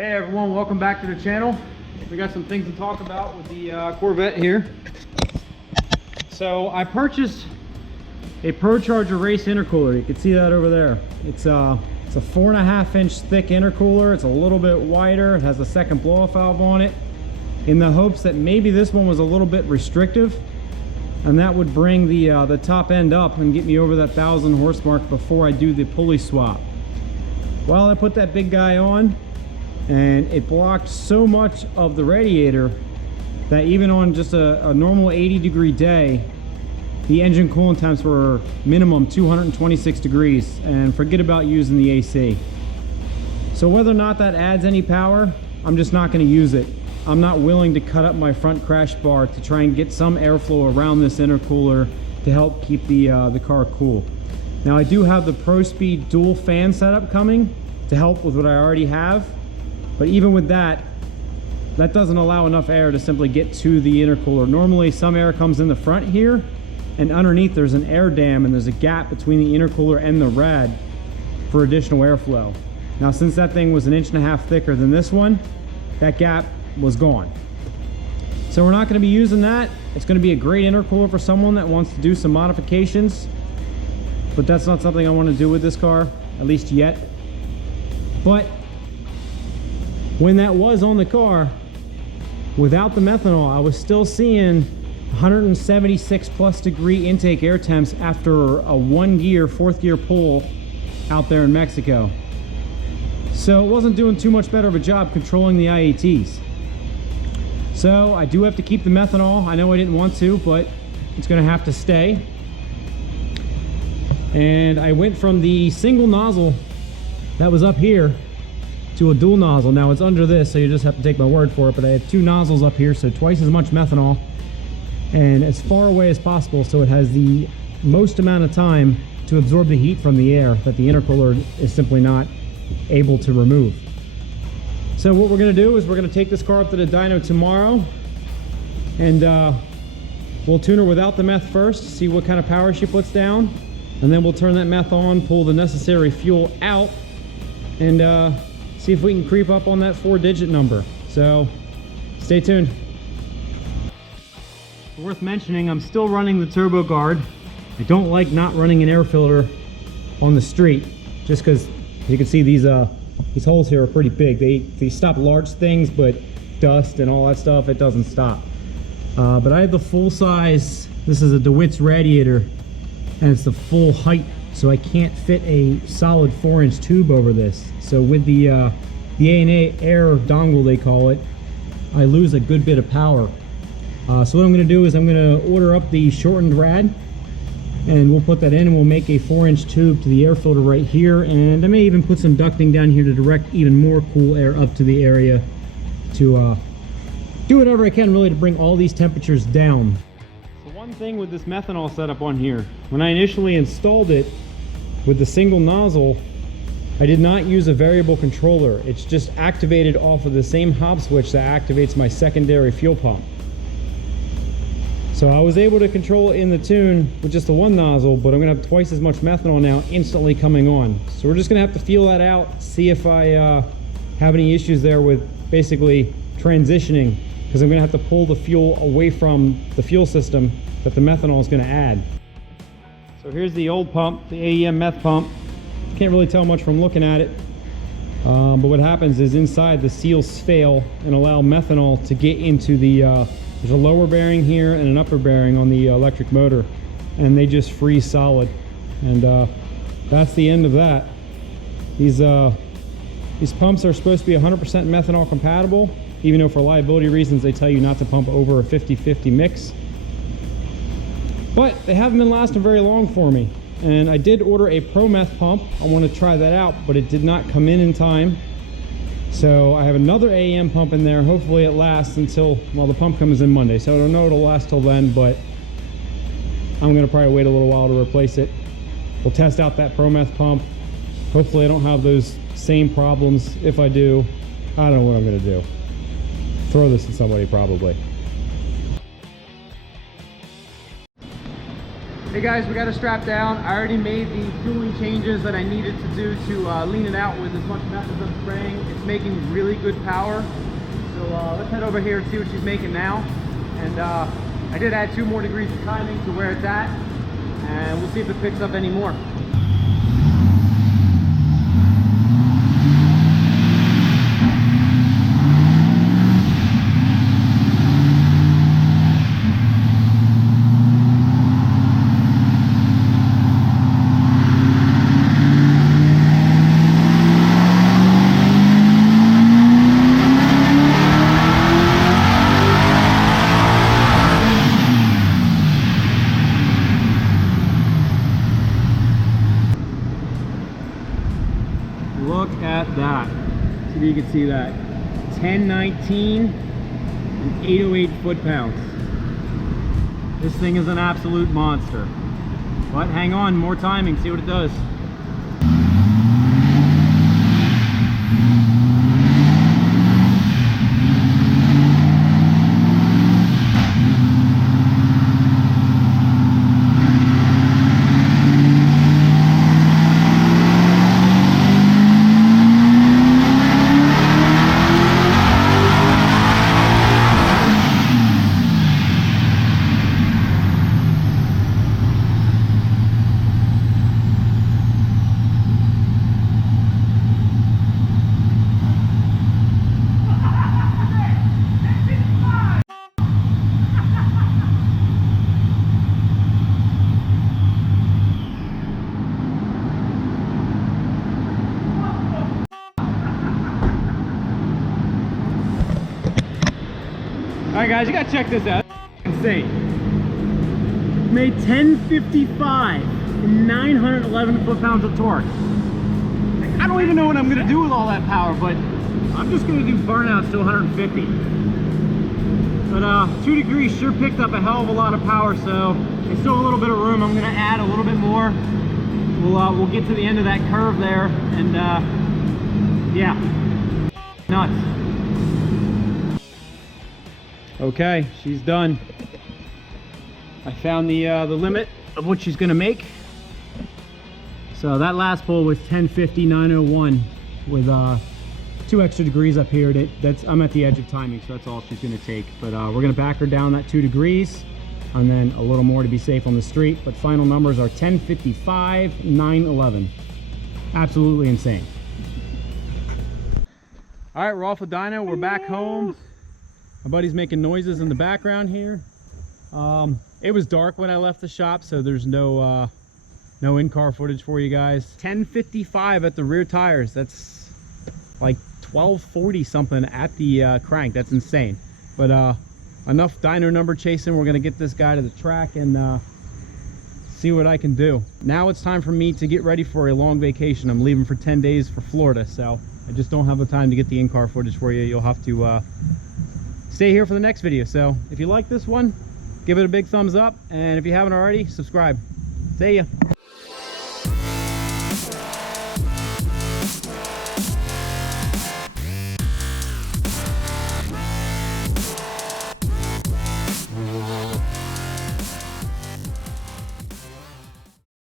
Hey everyone, welcome back to the channel. We got some things to talk about with the Corvette here. So I purchased a ProCharger race intercooler. You can see that over there. It's a 4.5 inch thick intercooler. It's a little bit wider. It has a second blow-off valve on it, in the hopes that maybe this one was a little bit restrictive, and that would bring the top end up and get me over that 1,000 horse mark before I do the pulley swap. Well, I put that big guy on, and it blocked so much of the radiator that even on just a normal 80-degree day, the engine coolant temps were minimum 226 degrees, and forget about using the AC. So whether or not that adds any power, I'm just not going to use it. I'm not willing to cut up my front crash bar to try and get some airflow around this intercooler to help keep the car cool. Now I do have the ProSpeed dual fan setup coming to help with what I already have, but even with that doesn't allow enough air to simply get to the intercooler. Normally some air comes in the front here, and underneath there's an air dam and there's a gap between the intercooler and the rad for additional airflow. Now since that thing was 1.5 inches thicker than this one, that gap was gone. So we're not going to be using that. It's going to be a great intercooler for someone that wants to do some modifications, but that's not something I want to do with this car, at least yet. But when that was on the car, without the methanol, I was still seeing 176 plus degree intake air temps after a 1 year, 4th gear pull out there in Mexico. So it wasn't doing too much better of a job controlling the IATs. So I do have to keep the methanol. I know I didn't want to, but it's going to have to stay. And I went from the single nozzle that was up here to a dual nozzle. Now it's under this, so you just have to take my word for it, but I had 2 nozzles up here, so twice as much methanol and as far away as possible, so it has the most amount of time to absorb the heat from the air that the intercooler is simply not able to remove. So what we're going to do is we're going to take this car up to the dyno tomorrow, and we'll tune her without the meth first, see what kind of power she puts down, and then we'll turn that meth on, pull the necessary fuel out, and see if we can creep up on that 4-digit number. So stay tuned. Worth mentioning, I'm still running the turbo guard. I don't like not running an air filter on the street, just because you can see these holes here are pretty big. They stop large things, but dust and all that stuff, it doesn't stop. But I have the full size, this is a DeWitt's radiator, and it's the full height, so I can't fit a solid 4-inch tube over this. So with the A&A air dongle, they call it, I lose a good bit of power. So what I'm going to do is I'm going to order up the shortened rad, and we'll put that in, and we'll make a 4-inch tube to the air filter right here, and I may even put some ducting down here to direct even more cool air up to the area to do whatever I can really to bring all these temperatures down. So one thing with this methanol setup on here, when I initially installed it with the single nozzle, I did not use a variable controller. It's just activated off of the same hob switch that activates my secondary fuel pump. So I was able to control it in the tune with just the 1 nozzle, but I'm gonna have twice as much methanol now instantly coming on. So we're just gonna have to feel that out, see if I have any issues there with basically transitioning, because I'm gonna have to pull the fuel away from the fuel system that the methanol is gonna add. So here's the old pump, the AEM meth pump. Can't really tell much from looking at it, but what happens is inside the seals fail and allow methanol to get into the there's a lower bearing here and an upper bearing on the electric motor, and they just freeze solid, and that's the end of that. These pumps are supposed to be 100% methanol compatible, even though for liability reasons they tell you not to pump over a 50-50 mix, but they haven't been lasting very long for me. And I did order a Pro Meth pump. I want to try that out, but it did not come in time. So I have another AEM pump in there. Hopefully it lasts until, well, the pump comes in Monday. So I don't know it'll last till then, but I'm going to probably wait a little while to replace it. We'll test out that Pro Meth pump. Hopefully I don't have those same problems. If I do, I don't know what I'm going to do. Throw this at somebody probably. Hey guys, we got it strapped down. I already made the fueling changes that I needed to do to lean it out with as much meth as I'm spraying. It's making really good power. So let's head over here and see what she's making now. And I did add 2 more degrees of timing to where it's at, and we'll see if it picks up any more. Look at that. See if you can see that. 1019 and 808 foot-pounds. This thing is an absolute monster. But hang on, more timing, see what it does. Alright guys, you gotta check this out. That's insane. Made 1055 and 911 foot-pounds of torque. I don't even know what I'm gonna do with all that power, but I'm just gonna do burnouts to 150. But 2 degrees sure picked up a hell of a lot of power, so there's still a little bit of room. I'm gonna add a little bit more. We'll get to the end of that curve there, and yeah, nuts. Okay, she's done. I found the limit of what she's gonna make. So that last pull was 1050 901 with 2 extra degrees up here. I'm at the edge of timing, so that's all she's gonna take. But we're gonna back her down that 2 degrees and then a little more to be safe on the street. But final numbers are 1055 911. Absolutely insane. All right, we're off with dyno. We're back home. My buddy's making noises in the background here. It was dark when I left the shop, so there's no in-car footage for you guys. 1055 at the rear tires. That's like 1240 something at the crank. That's insane. But enough dyno number chasing. We're gonna get this guy to the track and see what I can do. Now it's time for me to get ready for a long vacation. I'm leaving for 10 days for Florida, so I just don't have the time to get the in-car footage for you. You'll have to stay here for the next video. So if you like this one, give it a big thumbs up, and if you haven't already, subscribe. See ya.